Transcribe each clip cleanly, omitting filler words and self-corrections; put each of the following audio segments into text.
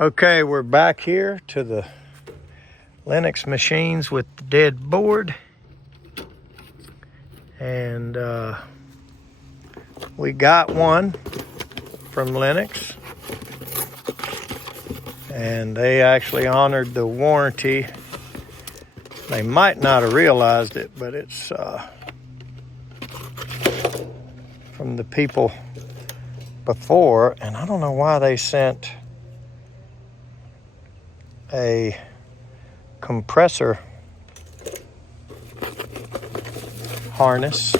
Okay, we're back here to the Lennox machines with the dead board. And we got one from Lennox. And they actually honored the warranty. They might not have realized it, but it's from the people before. And I don't know why they sent a compressor harness.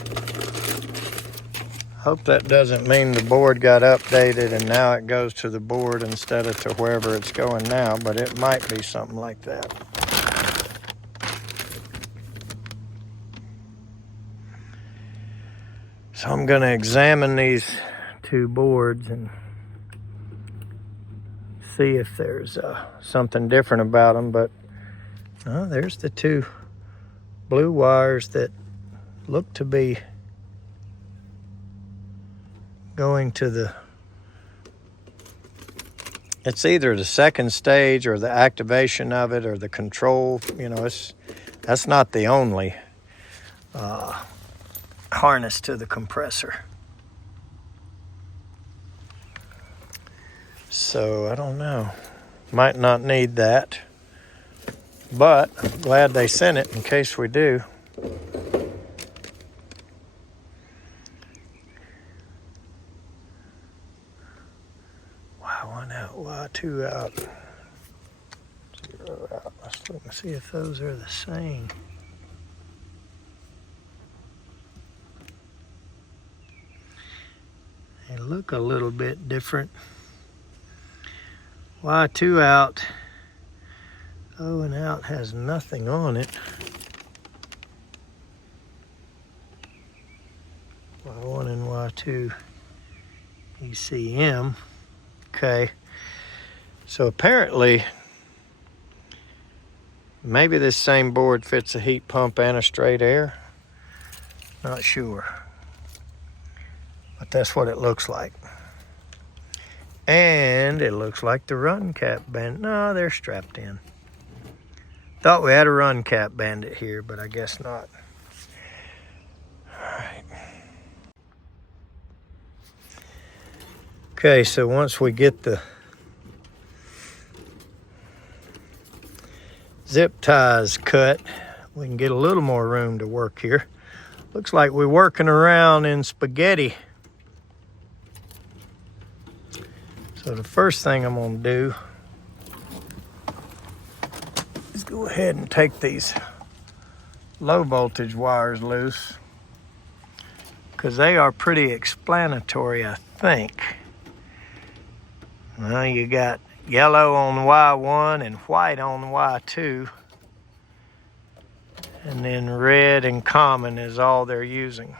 Hope that doesn't mean the board got updated and now it goes to the board instead of to wherever it's going now, but it might be something like that. So I'm going to examine these two boards and see if there's something different about them, but there's the two blue wires that look to be going to the, it's either the second stage or the activation of it or the control. You know, that's not the only harness to the compressor. So I don't know, might not need that, but I'm glad they sent it in case we do. Wow, 1 out, Y 2 out, 0 out. Let's look and see if those are the same. They look a little bit different. Y2 out, O and out has nothing on it. Y1 and Y2 ECM. Okay, so apparently maybe this same board fits a heat pump and a straight air. Not sure, but that's what it looks like. And it looks like the run cap bandit. No, they're strapped in. Thought we had a run cap bandit here, but I guess not. All right. Okay, so once we get the zip ties cut, we can get a little more room to work here. Looks like we're working around in spaghetti. So the first thing I'm gonna do is go ahead and take these low voltage wires loose, because they are pretty explanatory, I think. Well, you got yellow on Y1 and white on Y2, and then red and common is all they're using.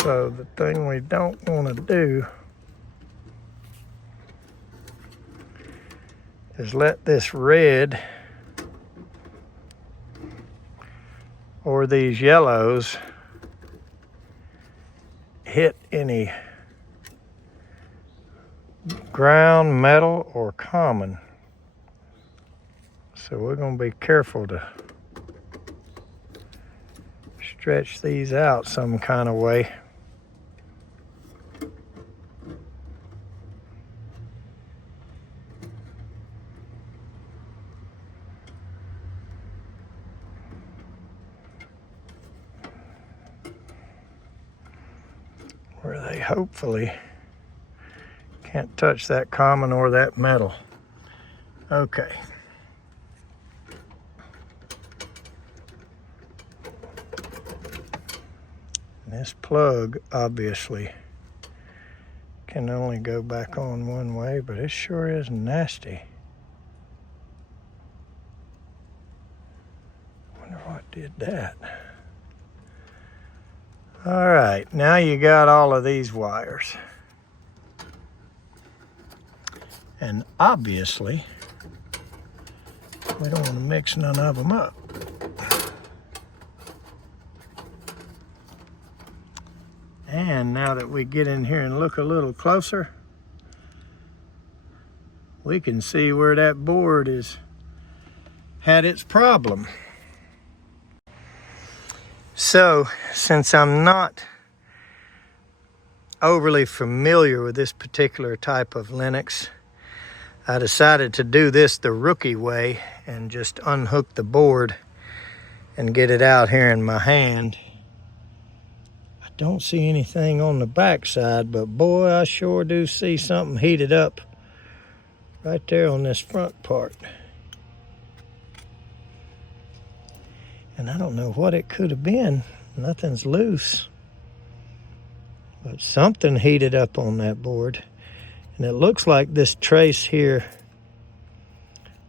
So the thing we don't want to do is let this red or these yellows hit any ground, metal, or common. So we're going to be careful to stretch these out some kind of way. Where they hopefully can't touch that common or that metal. Okay. This plug obviously can only go back on one way, but it sure is nasty. Wonder what did that. All right, now you got all of these wires. And obviously, we don't want to mix none of them up. And now that we get in here and look a little closer, we can see where that board has had its problem. So, since I'm not overly familiar with this particular type of Lennox, I decided to do this the rookie way and just unhook the board and get it out here in my hand. I don't see anything on the back side, but boy, I sure do see something heated up right there on this front part. And I don't know what it could have been. Nothing's loose. But something heated up on that board. And it looks like this trace here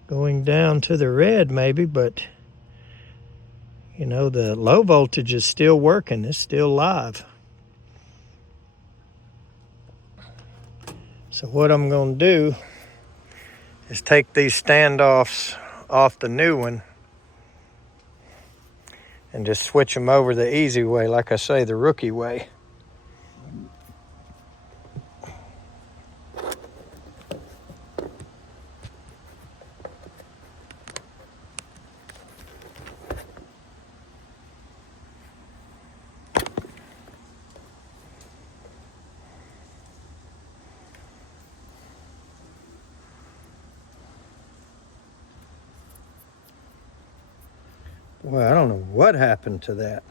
going down to the red maybe, but you know, the low voltage is still working. It's still live. So what I'm going to do is take these standoffs off the new one and just switch them over the easy way, like I say, the rookie way. Well, I don't know what happened to that.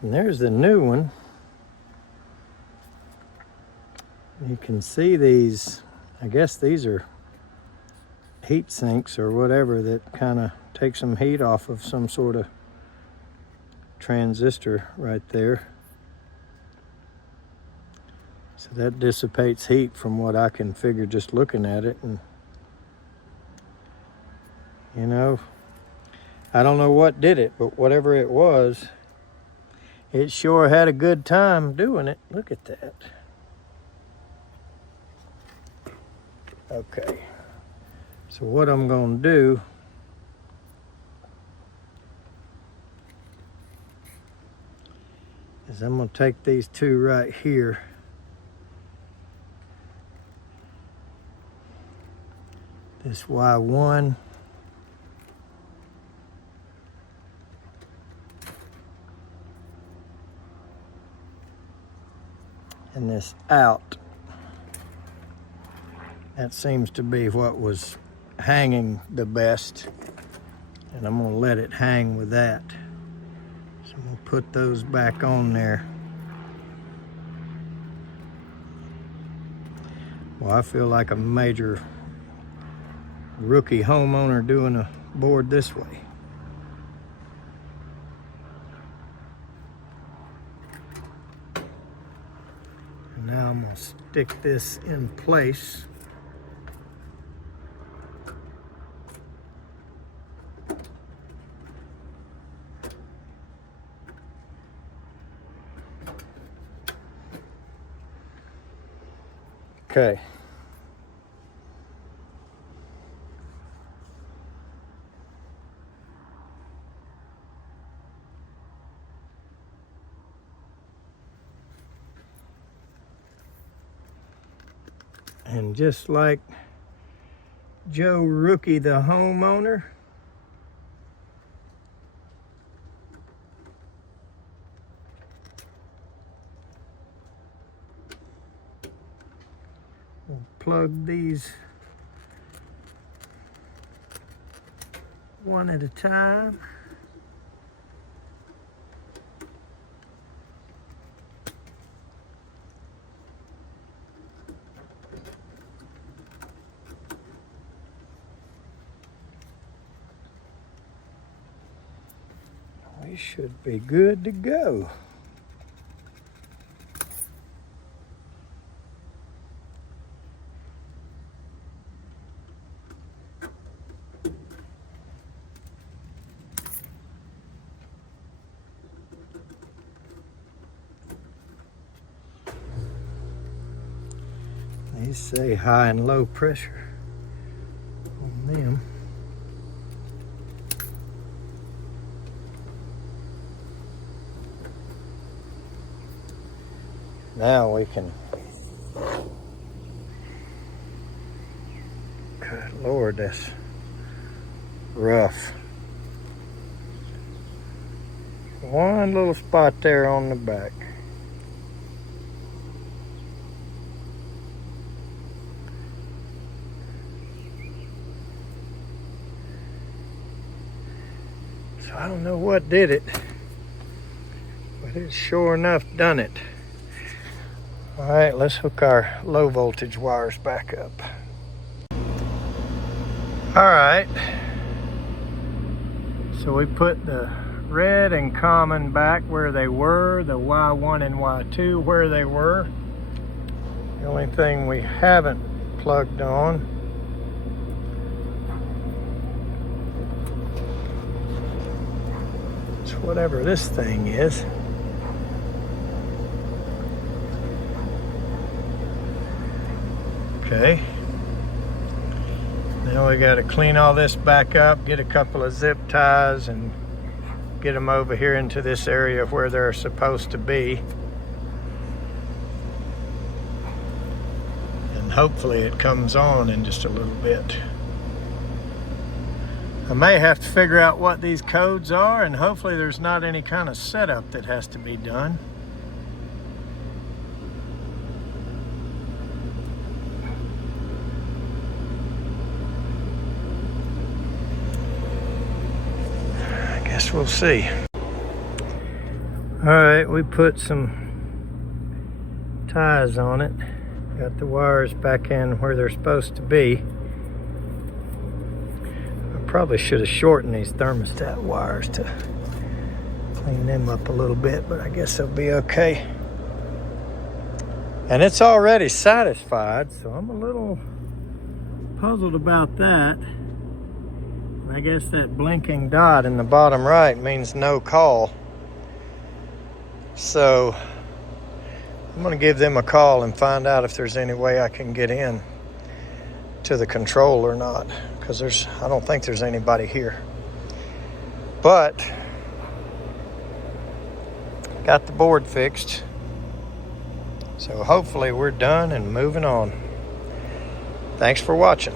And there's the new one. You can see these, I guess these are heat sinks or whatever that kind of take some heat off of some sort of transistor right there. So that dissipates heat from what I can figure just looking at it. And you know, I don't know what did it, but whatever it was, it sure had a good time doing it. Look at that. Okay, so what I'm going to do is I'm going to take these two right here, this Y1 and this out. That seems to be what was hanging the best. And I'm gonna let it hang with that. So I'm gonna put those back on there. Well, I feel like a major rookie homeowner doing a board this way. And now I'm gonna stick this in place. Okay. And just like Joe Rookie, the homeowner, we'll plug these one at a time. We should be good to go. These say high and low pressure on them. Now we can, good Lord, that's rough. One little spot there on the back. So I don't know what did it, but it sure enough done it. All right, let's hook our low voltage wires back up. All right, so we put the red and common back where they were, the Y1 and Y2 where they were. The only thing we haven't plugged on is whatever this thing is. Okay, now we got to clean all this back up, get a couple of zip ties and get them over here into this area where they're supposed to be. And hopefully it comes on in just a little bit. I may have to figure out what these codes are, and hopefully there's not any kind of setup that has to be done. Guess we'll see. All right, we put some ties on it. Got the wires back in where they're supposed to be. I probably should have shortened these thermostat wires to clean them up a little bit, but I guess they'll be okay. And it's already satisfied, so I'm a little puzzled about that. I guess that blinking dot in the bottom right means no call. So I'm going to give them a call and find out if there's any way I can get in to the control or not, because I don't think there's anybody here. But got the board fixed, so hopefully we're done and moving on. Thanks for watching.